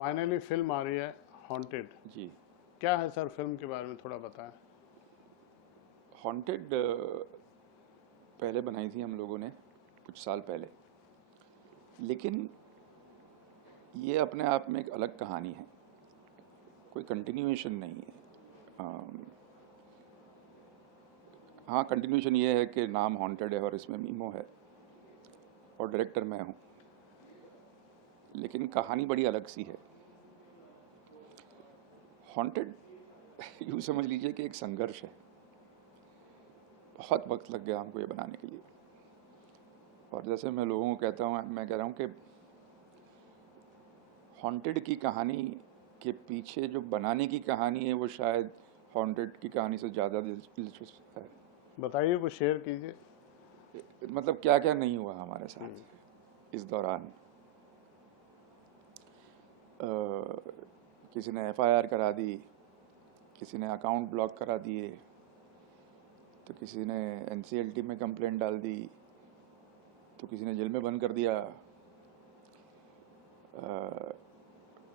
Finally film आ रही है haunted. जी। क्या है सर, फिल्म के बारे में थोड़ा बताएं। हॉन्टेड पहले बनाई थी हम लोगों ने कुछ साल पहले, लेकिन ये अपने आप में एक अलग कहानी है, कोई कंटिन्यूएशन नहीं है। हाँ, कंटिन्यूएशन ये है कि नाम हॉन्टेड है और इसमें मीमो है और डायरेक्टर मैं हूँ, लेकिन कहानी बड़ी अलग सी है। हॉन्टेड यूँ समझ लीजिए कि एक संघर्ष है। बहुत वक्त लग गया हमको ये बनाने के लिए, और जैसे मैं लोगों को कहता हूँ, मैं कह रहा हूँ कि हॉन्टेड की कहानी के पीछे जो बनाने की कहानी है वो शायद हॉन्टेड की कहानी से ज़्यादा दिलचस्प है। बताइए, कुछ शेयर कीजिए। मतलब क्या क्या नहीं हुआ हमारे साथ इस दौरान। किसी ने एफआईआर करा दी, किसी ने अकाउंट ब्लॉक करा दिए, तो किसी ने एनसीएलटी में कंप्लेंट डाल दी, तो किसी ने जेल में बंद कर दिया।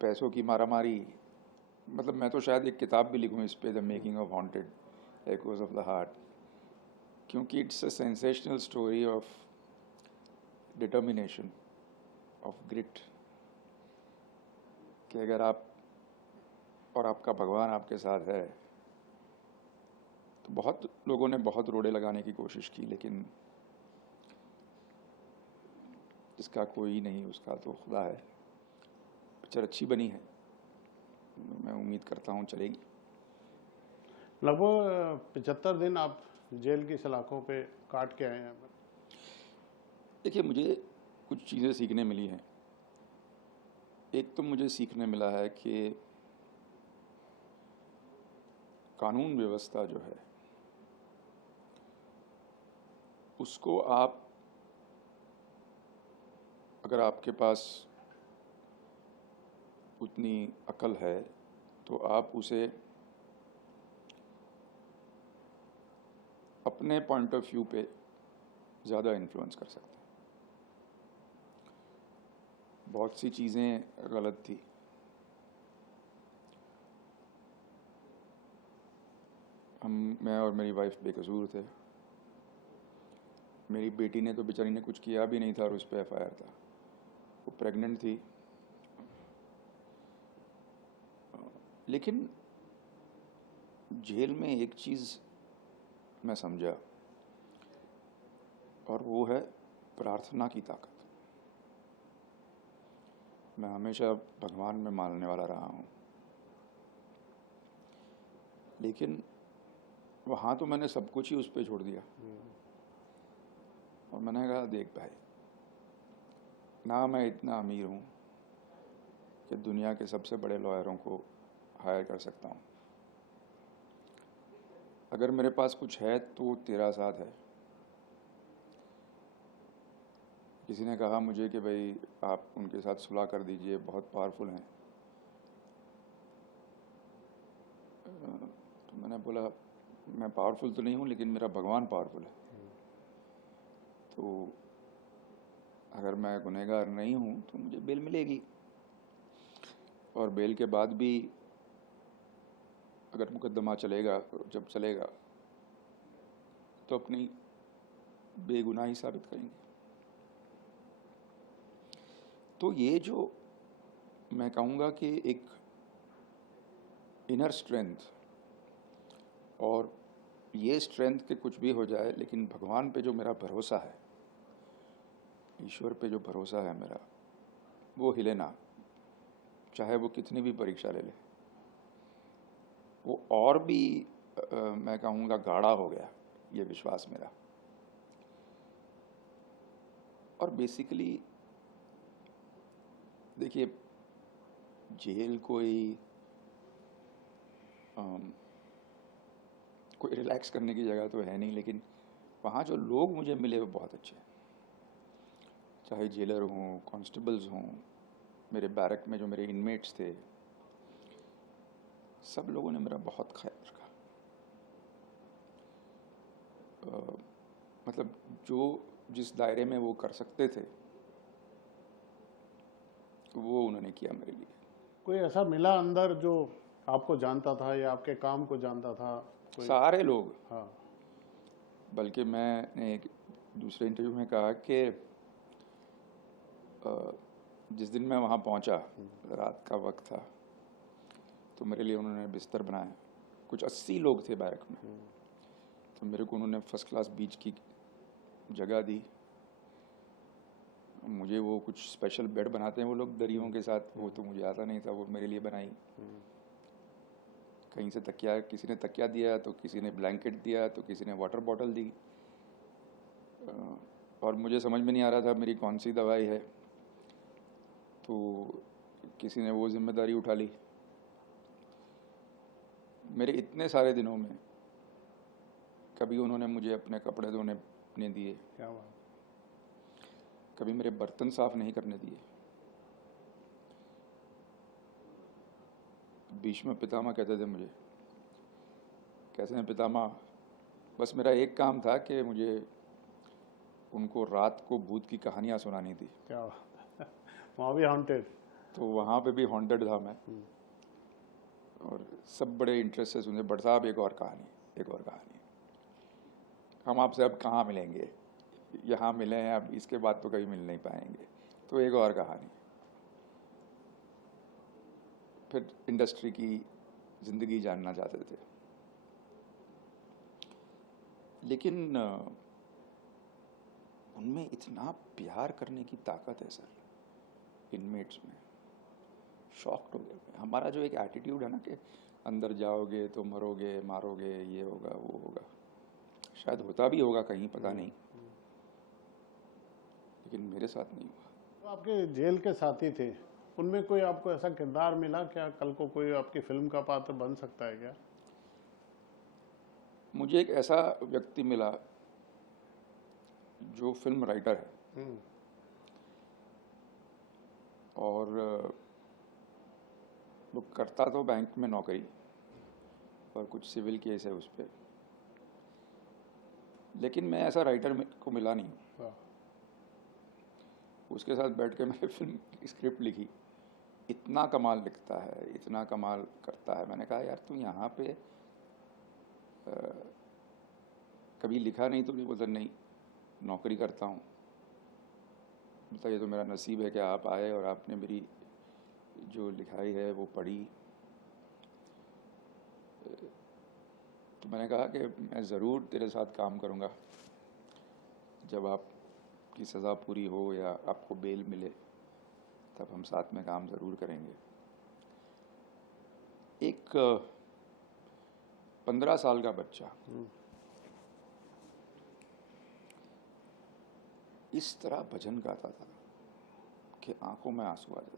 पैसों की मारामारी। मतलब मैं तो शायद एक किताब भी लिखूं इस पे, the making of haunted, echoes of the heart, क्योंकि it's a sensational story of determination, of grit, कि अगर आप और आपका भगवान आपके साथ है तो बहुत लोगों ने बहुत रोड़े लगाने की कोशिश की, लेकिन जिसका कोई नहीं उसका तो खुदा है। पिक्चर अच्छी बनी है, मैं उम्मीद करता हूँ चलेगी। लगभग 75 दिन आप जेल की सलाखों पे काट के आए हैं। देखिए, मुझे कुछ चीज़ें सीखने मिली हैं। एक तो मुझे सीखने मिला है कि कानून व्यवस्था जो है उसको आप, अगर आपके पास उतनी अकल है तो आप उसे अपने पॉइंट ऑफ व्यू पे ज़्यादा इन्फ्लुएंस कर सकते हैं। बहुत सी चीज़ें गलत थी, मैं और मेरी वाइफ बेकसूर थे। मेरी बेटी ने तो बेचारी ने कुछ किया भी नहीं था और उस पर एफआईआर था। वो प्रेग्नेंट थी। लेकिन जेल में एक चीज़ मैं समझा, और वो है प्रार्थना की ताकत। मैं हमेशा भगवान में मानने वाला रहा हूँ, लेकिन वहाँ तो मैंने सब कुछ ही उस पर छोड़ दिया। और मैंने कहा, देख भाई, ना मैं इतना अमीर हूँ कि दुनिया के सबसे बड़े लॉयरों को हायर कर सकता हूँ। अगर मेरे पास कुछ है तो तेरा साथ है। किसी ने कहा मुझे कि भाई आप उनके साथ सुलह कर दीजिए, बहुत पावरफुल हैं। तो मैंने बोला, मैं पावरफुल तो नहीं हूँ, लेकिन मेरा भगवान पावरफुल है। तो अगर मैं गुनहगार नहीं हूँ तो मुझे बेल मिलेगी, और बेल के बाद भी अगर मुकदमा चलेगा, जब चलेगा तो अपनी बेगुनाही साबित करेंगे। तो ये जो मैं कहूँगा कि एक इनर स्ट्रेंथ, और ये स्ट्रेंथ के कुछ भी हो जाए, लेकिन भगवान पे जो मेरा भरोसा है, ईश्वर पे जो भरोसा है मेरा, वो हिले ना, चाहे वो कितनी भी परीक्षा ले ले। वो और भी मैं कहूँगा गाढ़ा हो गया ये विश्वास मेरा। और बेसिकली देखिए, जेल कोई रिलैक्स करने की जगह तो है नहीं, लेकिन वहाँ जो लोग मुझे मिले वो बहुत अच्छे हैं। चाहे जेलर हों, कांस्टेबल्स हों, मेरे बैरक में जो मेरे इनमेट्स थे, सब लोगों ने मेरा बहुत ख्याल रखा। मतलब जो जिस दायरे में वो कर सकते थे वो उन्होंने किया मेरे लिए। कोई ऐसा मिला अंदर जो आपको जानता था या आपके काम को जानता था? कोई? सारे लोग। हाँ। बल्कि मैंने एक दूसरे इंटरव्यू में कहा कि जिस दिन मैं वहाँ पहुँचा, रात का वक्त था, तो मेरे लिए उन्होंने बिस्तर बनाया। कुछ 80 लोग थे बैरक में, तो मेरे को उन्होंने फर्स्ट क्लास बीच की जगह दी। मुझे वो कुछ स्पेशल बेड बनाते हैं वो लोग दरियों के साथ, वो तो मुझे आता नहीं था, वो मेरे लिए बनाई। कहीं से तकिया, किसी ने तकिया दिया, तो किसी ने ब्लैंकेट दिया, तो किसी ने वाटर बॉटल दी। और मुझे समझ में नहीं आ रहा था मेरी कौन सी दवाई है, तो किसी ने वो जिम्मेदारी उठा ली। मेरे इतने सारे दिनों में कभी उन्होंने मुझे अपने कपड़े धोने नहीं दिए, क्या बात। कभी मेरे बर्तन साफ नहीं करने दिए। भीष्म पितामह कहते थे मुझे, कैसे हैं पितामह, बस मेरा एक काम था कि मुझे उनको रात को भूत की कहानियाँ सुनानी थी। क्या बात। वहाँ भी हॉन्टेड? तो वहाँ पे भी हॉन्टेड था मैं, और सब बड़े इंटरेस्ट से सुनते, बट साहब एक और कहानी, एक और कहानी। हम आपसे अब कहाँ मिलेंगे, यहाँ मिले हैं, अब इसके बाद तो कभी मिल नहीं पाएंगे, तो एक और कहानी। फिर इंडस्ट्री की ज़िंदगी जानना चाहते थे। लेकिन उनमें इतना प्यार करने की ताकत है सर, इनमेट्स में। शॉक्ड हो गया। हमारा जो एक एटीट्यूड है ना कि अंदर जाओगे तो मरोगे, मारोगे, ये होगा वो होगा, शायद होता भी होगा कहीं, पता नहीं, लेकिन मेरे साथ नहीं हुआ। तो आपके जेल के साथी थे, उनमें कोई आपको ऐसा किरदार मिला क्या, कल को कोई आपकी फिल्म का पात्र बन सकता है क्या? मुझे एक ऐसा व्यक्ति मिला जो फिल्म राइटर है, और वो करता तो बैंक में नौकरी, और कुछ सिविल केस है उस पर, लेकिन मैं ऐसा राइटर को मिला नहीं। उसके साथ बैठ के मैंने फिल्म की स्क्रिप्ट लिखी। इतना कमाल लिखता है, इतना कमाल करता है। मैंने कहा यार तू यहाँ पे कभी लिखा नहीं तूने? बोलता नहीं, नौकरी करता हूँ। बोलता ये तो मेरा नसीब है कि आप आए और आपने मेरी जो लिखाई है वो पढ़ी। तो मैंने कहा कि मैं ज़रूर तेरे साथ काम करूँगा, जब आपकी सज़ा पूरी हो या आपको बेल मिले तब हम साथ में काम ज़रूर करेंगे। एक 15 साल का बच्चा इस तरह भजन गाता था कि आंखों में आंसू आ जाते।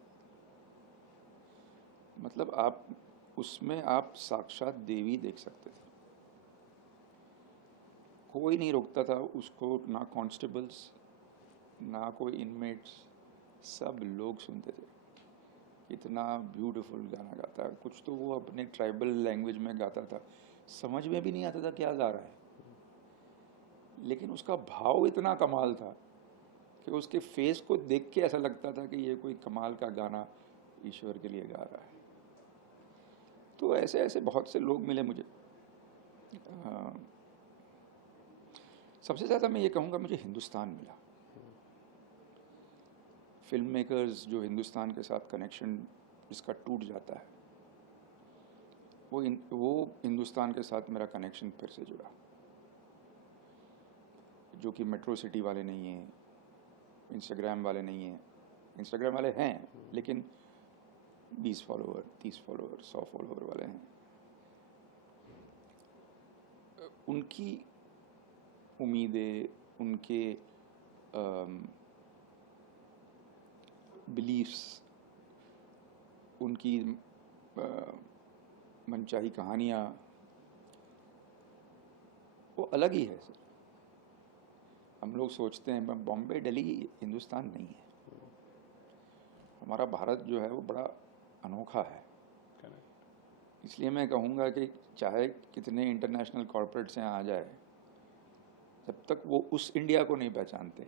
मतलब आप उसमें आप साक्षात देवी देख सकते थे। कोई नहीं रोकता था उसको, ना कांस्टेबल्स, ना कोई इनमेट्स, सब लोग सुनते थे। इतना ब्यूटीफुल गाना गाता है। कुछ तो वो अपने ट्राइबल लैंग्वेज में गाता था, समझ में भी नहीं आता था क्या गा रहा है, लेकिन उसका भाव इतना कमाल था कि उसके फेस को देख के ऐसा लगता था कि ये कोई कमाल का गाना ईश्वर के लिए गा रहा है। तो ऐसे ऐसे बहुत से लोग मिले मुझे। सबसे ज़्यादा मैं ये कहूँगा मुझे हिंदुस्तान मिला। फिल्म मेकर्स जो हिंदुस्तान के साथ कनेक्शन जिसका टूट जाता है, वो हिंदुस्तान के साथ मेरा कनेक्शन फिर से जुड़ा, जो कि मेट्रो सिटी वाले नहीं हैं, इंस्टाग्राम वाले नहीं हैं। इंस्टाग्राम वाले हैं लेकिन 20 फॉलोअर, 30 फॉलोअर, 100 फॉलोअर वाले हैं। उनकी उम्मीदें, उनके बिलीफ्स, उनकी मनचाही कहानियाँ, वो अलग ही है सर। हम लोग सोचते हैं बॉम्बे, दिल्ली हिंदुस्तान नहीं है। हमारा भारत जो है वो बड़ा अनोखा है। इसलिए मैं कहूँगा कि चाहे कितने इंटरनेशनल कॉरपोरेट्स यहाँ आ जाए, जब तक वो उस इंडिया को नहीं पहचानते,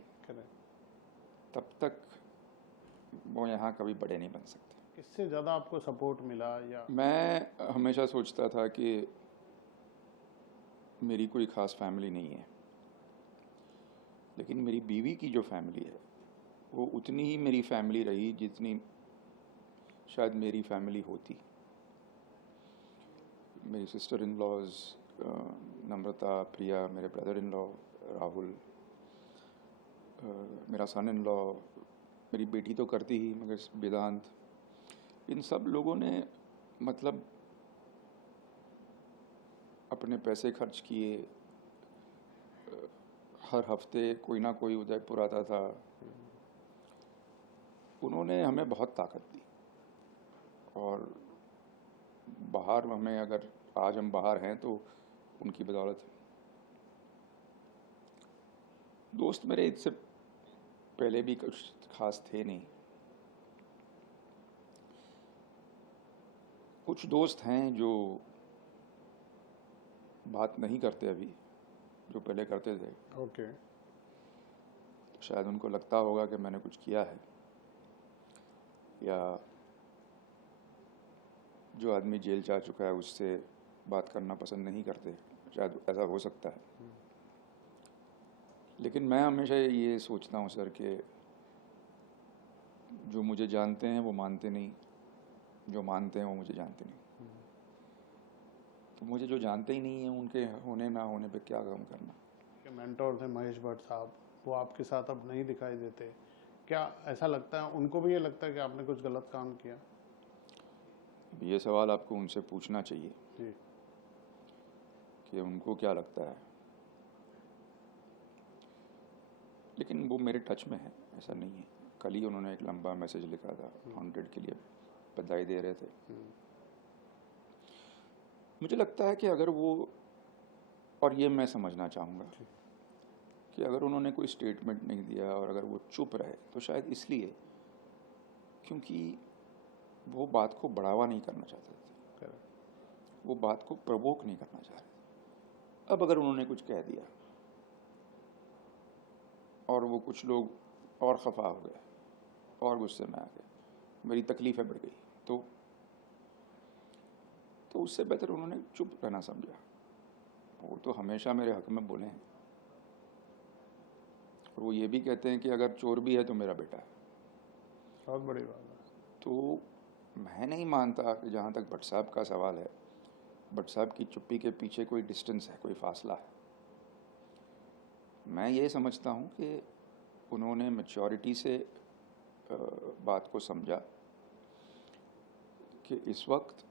तब तक वो यहाँ कभी बड़े नहीं बन सकते। किससे ज़्यादा आपको सपोर्ट मिला या? मैं हमेशा सोचता था कि मेरी कोई ख़ास फैमिली नहीं है, लेकिन मेरी बीवी की जो फैमिली है वो उतनी ही मेरी फैमिली रही जितनी शायद मेरी फैमिली होती। मेरी सिस्टर इन लॉज नम्रता, प्रिया, मेरे ब्रदर इन लॉ राहुल, मेरा सन इन लॉ, मेरी बेटी तो करती ही मगर वेदांत, इन सब लोगों ने मतलब अपने पैसे खर्च किए। हर हफ्ते कोई ना कोई उदयपुर आता था। उन्होंने हमें बहुत ताकत दी और बाहर हमें, अगर आज हम बाहर हैं तो उनकी बदौलत है। दोस्त मेरे इससे पहले भी कुछ खास थे नहीं। कुछ दोस्त हैं जो बात नहीं करते अभी, जो पहले करते थे। ओके। शायद उनको लगता होगा कि मैंने कुछ किया है, या जो आदमी जेल जा चुका है उससे बात करना पसंद नहीं करते, शायद ऐसा हो सकता है। लेकिन मैं हमेशा ये सोचता हूँ सर कि जो मुझे जानते हैं वो मानते नहीं, जो मानते हैं वो मुझे जानते नहीं। तो मुझे जो जानते ही नहीं है उनके होने ना होने पे क्या काम करना। के मेंटोर थे महेश भट्ट साहब, वो आपके साथ अब नहीं दिखाई देते, क्या ऐसा लगता है उनको भी ये लगता है कि आपने कुछ गलत काम किया? ये सवाल आपको उनसे पूछना चाहिए जी। कि उनको क्या लगता है। लेकिन वो मेरे टच में है, ऐसा नहीं है। कल ही उन्होंने एक लंबा मैसेज लिखा था, हॉन्टेड के लिए बधाई दे रहे थे। मुझे लगता है कि अगर वो, और ये मैं समझना चाहूँगा कि अगर उन्होंने कोई स्टेटमेंट नहीं दिया और अगर वो चुप रहे तो शायद इसलिए क्योंकि वो बात को बढ़ावा नहीं करना चाहते थे, वो बात को प्रवोक नहीं करना चाह रहे थे। अब अगर उन्होंने कुछ कह दिया और वो कुछ लोग और खफा हो गए और गुस्से में आ गए, मेरी तकलीफ़ें बढ़ गई, तो उससे बेहतर उन्होंने चुप रहना समझा। वो तो हमेशा मेरे हक में बोले हैं और वो ये भी कहते हैं कि अगर चोर भी है तो मेरा बेटा है। बहुत बड़ी बात है। तो मैं नहीं मानता कि जहाँ तक भट्ट साहब का सवाल है, भट्ट साहब की चुप्पी के पीछे कोई डिस्टेंस है, कोई फासला है। मैं ये समझता हूँ कि उन्होंने मैच्योरिटी से बात को समझा कि इस वक्त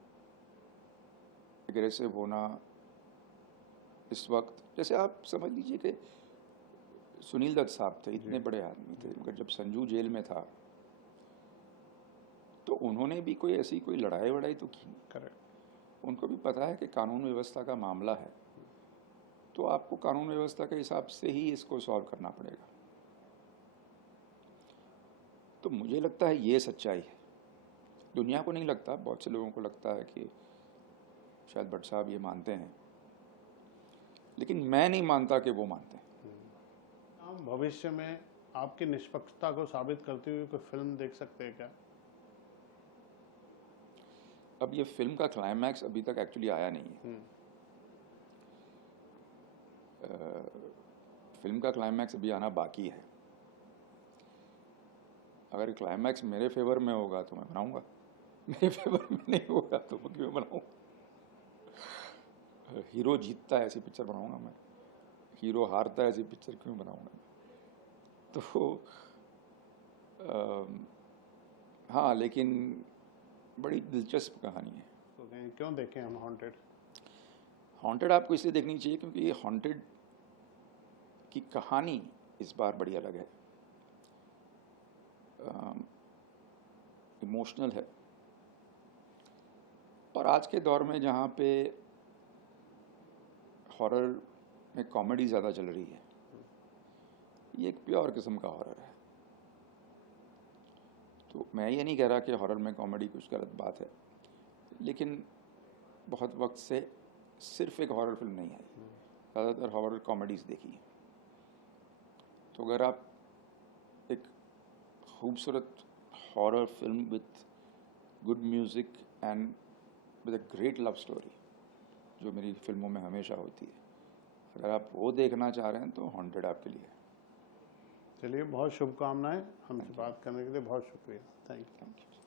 एग्रेसिव होना, इस वक्त जैसे आप समझ लीजिए कि सुनील दत्त साहब थे, इतने बड़े आदमी थे, मगर जब संजू जेल में था तो उन्होंने भी कोई ऐसी कोई लड़ाई वड़ाई तो की नहीं। करेक्ट। उनको भी पता है कि कानून व्यवस्था का मामला है, तो आपको कानून व्यवस्था के हिसाब से ही इसको सॉल्व करना पड़ेगा। तो मुझे लगता है ये सच्चाई है। दुनिया को नहीं लगता, बहुत से लोगों को लगता है कि शायद भट्ट साहब ये मानते हैं, लेकिन मैं नहीं मानता कि वो मानते हैं। हम भविष्य में आपकी निष्पक्षता को साबित करती हुई कोई फिल्म देख सकते हैं क्या? अब ये फिल्म का क्लाइमैक्स अभी तक एक्चुअली आया नहीं है। फिल्म का क्लाइमैक्स अभी आना बाकी है। अगर क्लाइमैक्स मेरे फेवर में होगा तो मैं बनाऊंगा, मेरे फेवर में नहीं होगा तो मैं क्यों बनाऊंगा। हीरो जीतता है ऐसी पिक्चर बनाऊंगा मैं, हीरो हारता है ऐसी पिक्चर क्यों बनाऊंगा मैं। तो हाँ, लेकिन बड़ी दिलचस्प कहानी है। तो क्यों देखें हम हॉन्टेड? हॉन्टेड आपको इसलिए देखनी चाहिए क्योंकि ये हॉन्टेड की कहानी इस बार बड़ी अलग है, इमोशनल है। और आज के दौर में जहाँ पे हॉरर में कॉमेडी ज़्यादा चल रही है, ये एक प्योर किस्म का हॉरर है। तो मैं ये नहीं कह रहा कि हॉरर में कॉमेडी कुछ गलत बात है, लेकिन बहुत वक्त से सिर्फ एक हॉरर फिल्म नहीं आई, ज़्यादातर हॉरर कॉमेडीज़ देखी है। तो अगर आप एक खूबसूरत horror film with good music and with a great love story, जो मेरी फिल्मों में हमेशा होती है। अगर आप वो देखना चाह रहे हैं तो हॉन्टेड आपके लिए है। चलिए, बहुत शुभकामनाएं। हमसे बात करने के लिए बहुत शुक्रिया। Thank you.